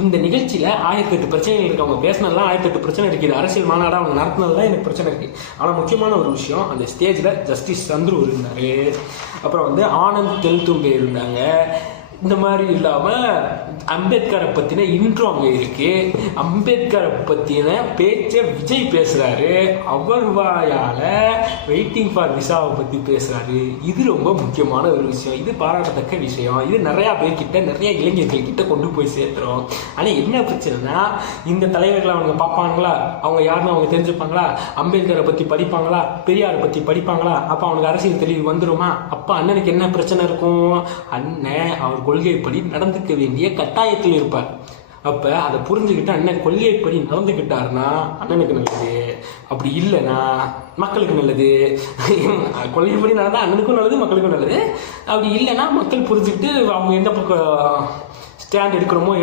இந்த நிகழ்ச்சியில் 1008 பிரச்சனைகள் இருக்குது. அவங்க பேசினதுலாம் 1008 பிரச்சனை இருக்குது. அரசியல் மாநாடாக அவங்க நடத்தினதுலாம் எனக்கு பிரச்சனை இருக்குது. ஆனால் முக்கியமான ஒரு விஷயம், அந்த ஸ்டேஜில் ஜஸ்டிஸ் சந்துரு இருந்தார், அப்புறம் வந்து ஆனந்த் தெல்தும்பே இருந்தாங்க. இந்த மாதிரி இல்லாமல் அம்பேத்கரை பற்றின இன்ட்ரோ அங்கே இருக்கு. அம்பேத்கரை பற்றின பேச்சை விஜய் பேசுகிறாரு. அவர் வாயால் வெயிட்டிங் ஃபார் விசாவை பற்றி பேசுகிறாரு. இது ரொம்ப முக்கியமான ஒரு விஷயம். இது பாராட்டத்தக்க விஷயம். இது நிறையா பேர்கிட்ட, நிறைய இளைஞர்கள்கிட்ட கொண்டு போய் சேர்த்துறோம். ஆனால் என்ன பிரச்சனைனா, இந்த தலைவர்களை அவங்க பார்ப்பாங்களா? அவங்க யாருன்னு அவங்க தெரிஞ்சுப்பாங்களா? அம்பேத்கரை பற்றி படிப்பாங்களா? பெரியாரை பற்றி படிப்பாங்களா? அப்போ அவனுக்கு அரசியல் தெளிவு வந்துடுமா? அப்போ அண்ணனுக்கு என்ன பிரச்சனை இருக்கும்? அண்ணன் அவர் கொள்கைப்படி நடந்துக்க வேண்டிய கட்டாயத்தில் இருப்பார். அப்ப அதை புரிஞ்சுக்கிட்டு அண்ணன் கொள்கைப்படி நடந்துக்கிட்டாருன்னா அண்ணனுக்கு நல்லது, அப்படி இல்லைன்னா மக்களுக்கு நல்லது. கொள்கைப்படி நடந்தா அண்ணனுக்கும் நல்லது, மக்களுக்கும் நல்லது. அப்படி இல்லைன்னா மக்கள் புரிஞ்சுக்கிட்டு அவங்க எந்த பக்கம் ஸ்டாண்ட் எடுக்கிறோமோ